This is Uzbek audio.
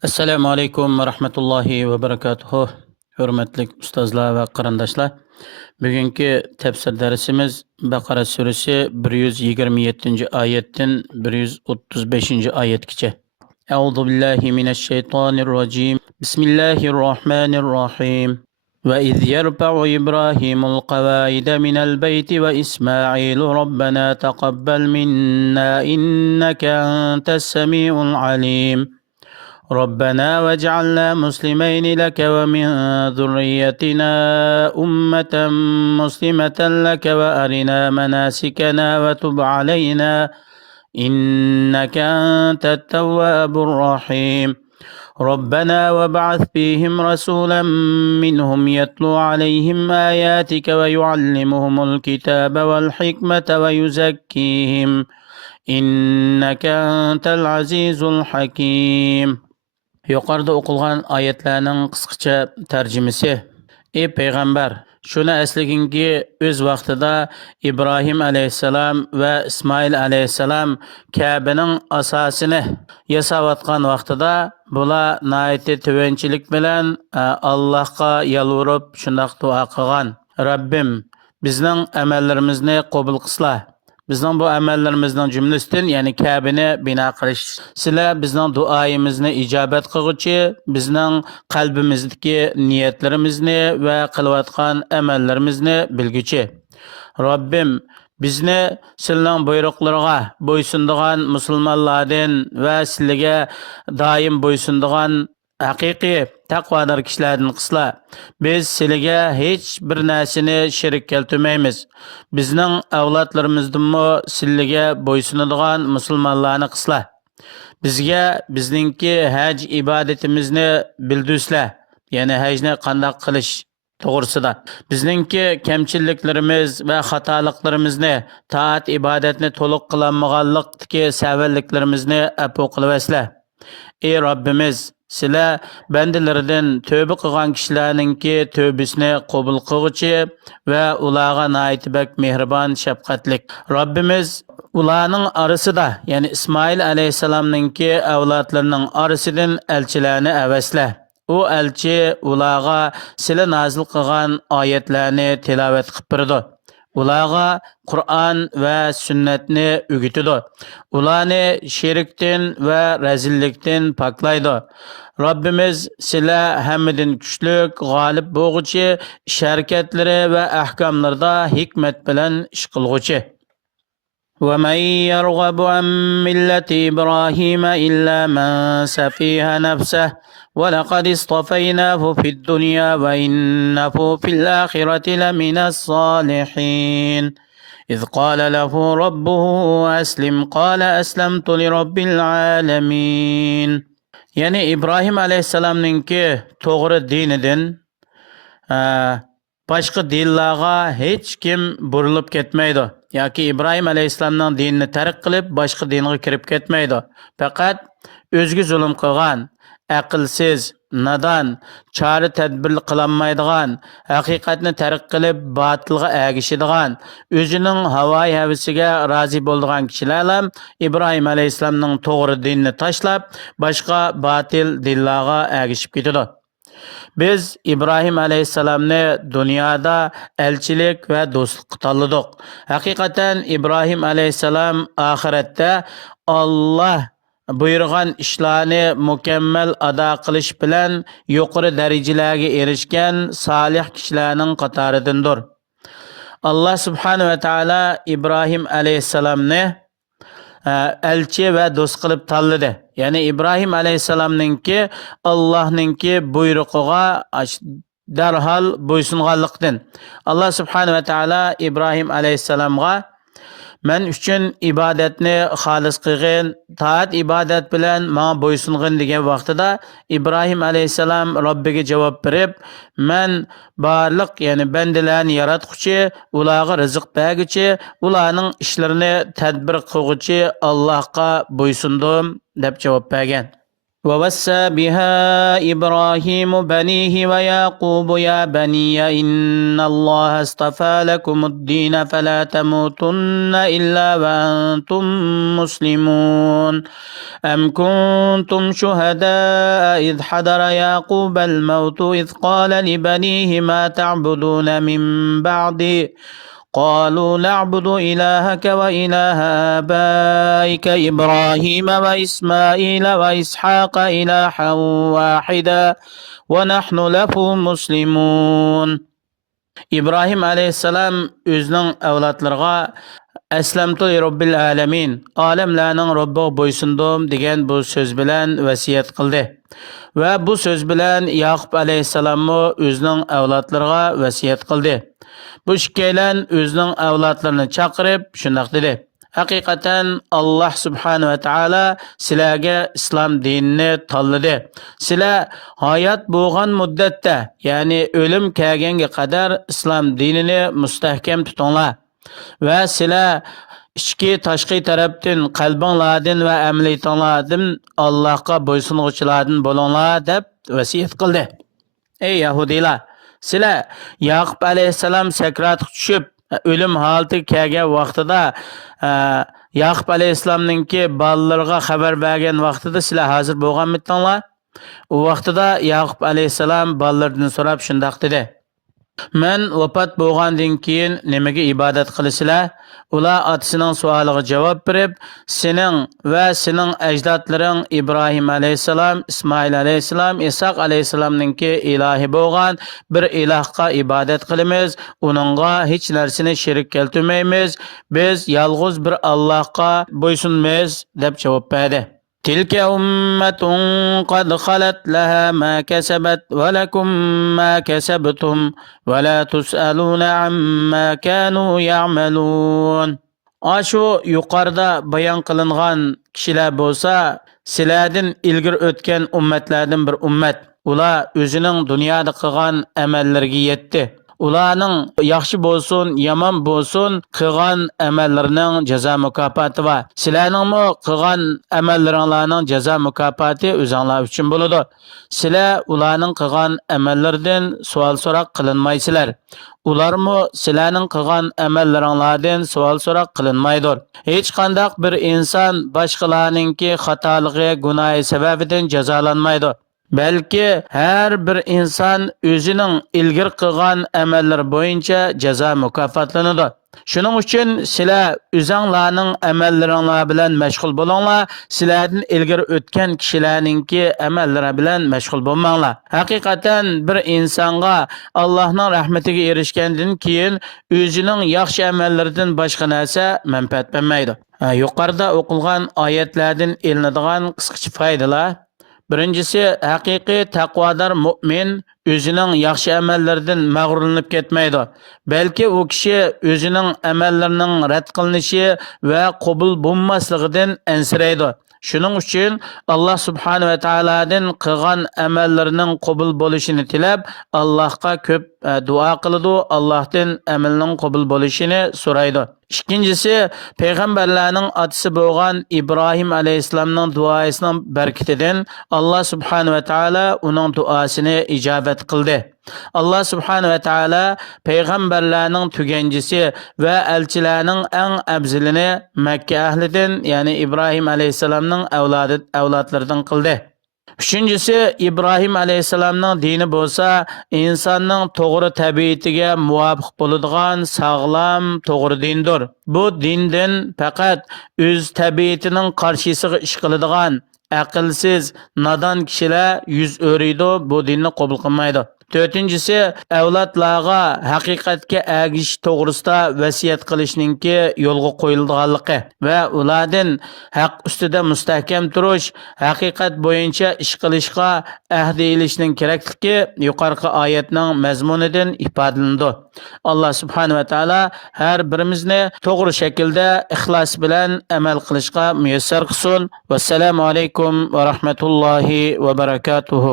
Assalomu alaykum va rahmatullohi va barakatuh. Hurmatli ustozlar va qarindoshlar. Bugungi tafsir darsimiz Baqara surasi 127-oyatdan 135-oyatgacha. A'udhu billahi minash shaytonir rojim. Bismillahir rohmanir rohim. وإذ يرفع إبراهيم القواعد من البيت وإسماعيل ربنا تقبل منا إنك أنت السميع العليم ربنا واجعلنا مسلمين لك ومن ذريتنا أمة مسلمة لك وأرنا مناسكنا وتب علينا إنك أنت التواب الرحيم ربنا وابعث فيهم رسولا منهم يتلو عليهم آياتك ويعلمهم الكتاب والحكمة ويزكيهم إنك أنت العزيز الحكيم. Yuqorida o'qilgan oyatlarning qisqacha tarjimasi. Ey payg'ambar, shuni eslagingki, o'z vaqtida Ibrohim alayhissalom va Ismoil alayhissalom Ka'baning asosini yasayotgan vaqtida bular nihoyatda tuvanchilik bilan Allohga yalvorib shundoq duo qilgan. Rabbim, bizning amallarimizni qabul qilsla. Bizning bu amallarımızın cümlesinden yani Ka'bani bina qilish sizlar bizning duoyimizni ijobat qilguchi, bizning qalbimizdagi niyatlarimizni va qilayotgan amallarimizni bilguchi. Robbim bizni sizning buyruqlarga bo'ysundigan musulmonlardan va sizlarga doim bo'ysundigan haqiqiy taqvodor kishilardan qisla. Biz sizlarga hech bir narsani shirik keltirmaymiz. Bizning avlodlarimizdanmi sizlarga bo'ysunadigan musulmonlarni qisla. Bizga bizningki haj ibodatimizni bildirsizlar. Ya'ni hajni qanday qilish to'g'risida. Bizningki kamchiliklarimiz va xatoliklarimizni, taat ibodatni to'liq qilolmaganlikdagi savalliklarimizni afu qilasizlar. Ey Robbimiz, sizlar bandalardan tövbe qilgan kishilarningki tövbesini qabul qilguchi va ularga nihoyat mehribon, shafqatlik. Robbimiz ularning orasida, ya'ni Ismoil alayhisalomningki avlodlarining orasidan elchilarni avaslar. U elchi ularga sizlar nozil qilgan oyatlarni tilovat qilib berdi. Ularga Qur'on va sunnatni o'rgatadi. Ularni shirkdan va razillikdan poklaydi. Robbimiz sizlar hammadan kuchlik, g'olib bo'lguchi, sharkatlari va ahkomlarda hikmat bilan ish qilguchi. ومن يرغب عن ملة إبراهيم إلا من سفيه نفسه ولقد اصطفيناه في الدنيا وإنه في الآخرة لمن الصالحين إذ قال له ربه أسلم قال أسلمت لرب العالمين. Yani İbrahim Aleyhisselam'ınki doğru dininden başqa dinlarga hech kim burilib ketmaydi. Yoki İbrahim Aleyhisselam'ning dinini tark qilib boshqa dinga kirib ketmaydi. Faqat o'ziga zulm qilgan, aqlsiz, nadan, chora tadbir qilolmaydigan, haqiqatni tark qilib botilga ergishadigan, o'zining havoyi havisiga rozi bo'ladigan kishilar İbrahim Aleyhisselam'ning to'g'ri dinini tashlab, boshqa botil dinlarga ergishib ketadi. Biz İbrahim Aleyhisselam'ni dünyada elçilik ve dostluk tanladık. Hakikaten İbrahim Aleyhisselam ahirette Allah buyurgan işlerini mükemmel ada qilish bilan yuqori darajalarga erishgan salih kishilarning qatoridandir. Allah Subhanahu ve Taala İbrahim Aleyhisselam'ni elçi ve do'st qilib tanladi. Ya'ni İbrahim Aleyhisselam'ninki Allohninki buyrug'iga darhol bo'ysunganlikdan. Allah Subhanahu ve Taala İbrahim Aleyhisselam'ga men uchun ibodatni xolis qilgin, taat ibodat bilan menga bo'ysung'in degan vaqtida İbrahim Aleyhisselam Robbiga javob berib, men barliq, ya'ni bandalarni yaratquchi, ularga rizq berguchi, ularning ishlarini tadbir qilguchi Allohga bo'ysundim deb javob bergan. ووصى بها إبراهيم بنيه ويعقوب يا بني إن الله اصطفى لكم الدين فلا تموتن إلا وأنتم مسلمون أم كنتم شهداء إذ حضر يعقوب الموت إذ قال لبنيه ما تعبدون من بعدي قالوا نعبد إلهك وإله آبائك إبراهيم وإسماعيل وإسحاق إلها واحدا ونحن له مسلمون. İbrahim aleyhisselam özünün avlatlarına Əslamtu Rabbil Alamin, alemlerinin Rabbi boysundum degan bu söz bilan vasiyat qildi. Va bu söz bilan Yaqub alayhissalommu özünün avlatlarına vasiyat qildi. Bu ikkilan özünün avlatlarini chaqirib shundoq dedi. Haqiqatan Allah subhanahu va taolo sizlarga islom dinini tanladi. Sizlar hayot bo'lgan muddatda, ya'ni o'lim kelganga qadar islom dinini mustahkam tutinglar. Va sizlar ichki tashqi tarafdan qalbinglardan va amaliyatinglardan Allohga bo'ysunuvchilardan bo'linglar deb vasiyat qildi. Ey Yahudiylar, sizlar Yaqub alayhissalom sakratga tushib o'lim holati kelgan vaqtida Yaqub alayhissalomninki bolalariga xabar bergan vaqtida sizlar hozir bo'lganmidinglar? U vaqtida Yaqub alayhissalom bolalaridan so'rab shundoq dedi: Men vafot bo'lgandan keyin nimaga ibodat qilasizlar? Ular otasining savoliga javob berib, sening va sening ajdodlaring Ibrohim alayhissalom, Ismoil alayhissalom, Isoq alayhissalomninki ilohi bo'lgan bir ilohga ibodat qilamiz, uningga hech narsani sherik keltirmaymiz, biz yolg'iz bir Allohga bo'ysunmaymiz deb javob berdi. تلك أمة قد خلت لها ما كسبت ولكم ما كسبتم ولا تسألون عما كانوا يعملون. Aşu yuqorida bayon qilingan kishilar bo'lsa, sizlardan ilgir o'tgan ummatlardan bir ummat. Ular o'zining dunyoda qilgan amallariga yetdi. Ularning yaxshi bo'lsin, yomon bo'lsin, qilgan amallarining jazo mukofoti va sizlarningmi qilgan amallaringlarning jazo mukofoti o'zinglar uchun bo'ladi. Sizlar ularning qilgan amallaridan savol so'roq qilinmaysizlar. Ularmi sizlarning qilgan amallaringlardan savol so'roq qilinmaydir. Hech qanday bir inson boshqalarningki xatoligi, gunohi sababidan jazolanmaydi. Balki har bir inson o'zining ilgir qilgan amallari bo'yicha jazo mukofotlanadi. Shuning uchun sizlar o'zinglarning amallaringlar bilan mashg'ul bo'linglar, sizlardan ilgari o'tgan kishilarningki amallari bilan mashg'ul bo'lmanglar. Haqiqatan bir insonga Allohning rahmatiga erishgandan keyin o'zining yaxshi amallaridan boshqa narsa manfaat bermaydi. Yuqorida o'qilgan oyatlardan ilinadigan qisqacha foydalar. Birinchisi, haqiqiy taqvodor mu'min o'zining yaxshi amallaridan mag'rurlanib ketmaydi. Balki u kishi o'zining amallarining rad qilinishi va qabul bo'lmasligidan ansiraydi. Shuning uchun Alloh subhanahu va taolodan qilgan amallarining qabul bo'lishini tilab, Allohga ko'p duo qiladi, Allohdan amalning qabul bo'lishini so'raydi. İkincisi, Peygamberlerinin atısı bo'lgan İbrahim Aleyhisselam'ın duasının berketinden Allah Subhanahu ve Teala onun duasını icabet kıldı. Allah Subhanahu ve Teala Peygamberlerinin tügencisi ve elçilerinin en ebzilini Mekke ehlinden yani İbrahim Aleyhisselam'ın evlatlarından kıldı. Üçüncüsü, İbrahim Aleyhisselam'ın dini bo'lsa, insonning to'g'ri tabiatiga muvofiq bo'ladigan sog'lom, to'g'ri dindir. Bu dindan faqat o'z tabiatining qarshisiga ish qiladigan aqlsiz, nodon kishilar yuz o'riydi, bu dinni qabul qilmaydi. Dördüncüsü, evlatlarga haqiqatga agish to'g'risida vasiyat qilishninki yo'lga qo'yilganligi va ulardan haq ustida mustahkam turish, haqiqat bo'yicha ish qilishga ahd elishning kerakligi yuqorqi oyatning mazmunidan ifodalanadi. Alloh subhanahu va taolo har birimizni to'g'ri shaklda ixlos bilan amal qilishga muyassar qilsin. Vassalomu alaykum va rahmatullohi va barakatuh.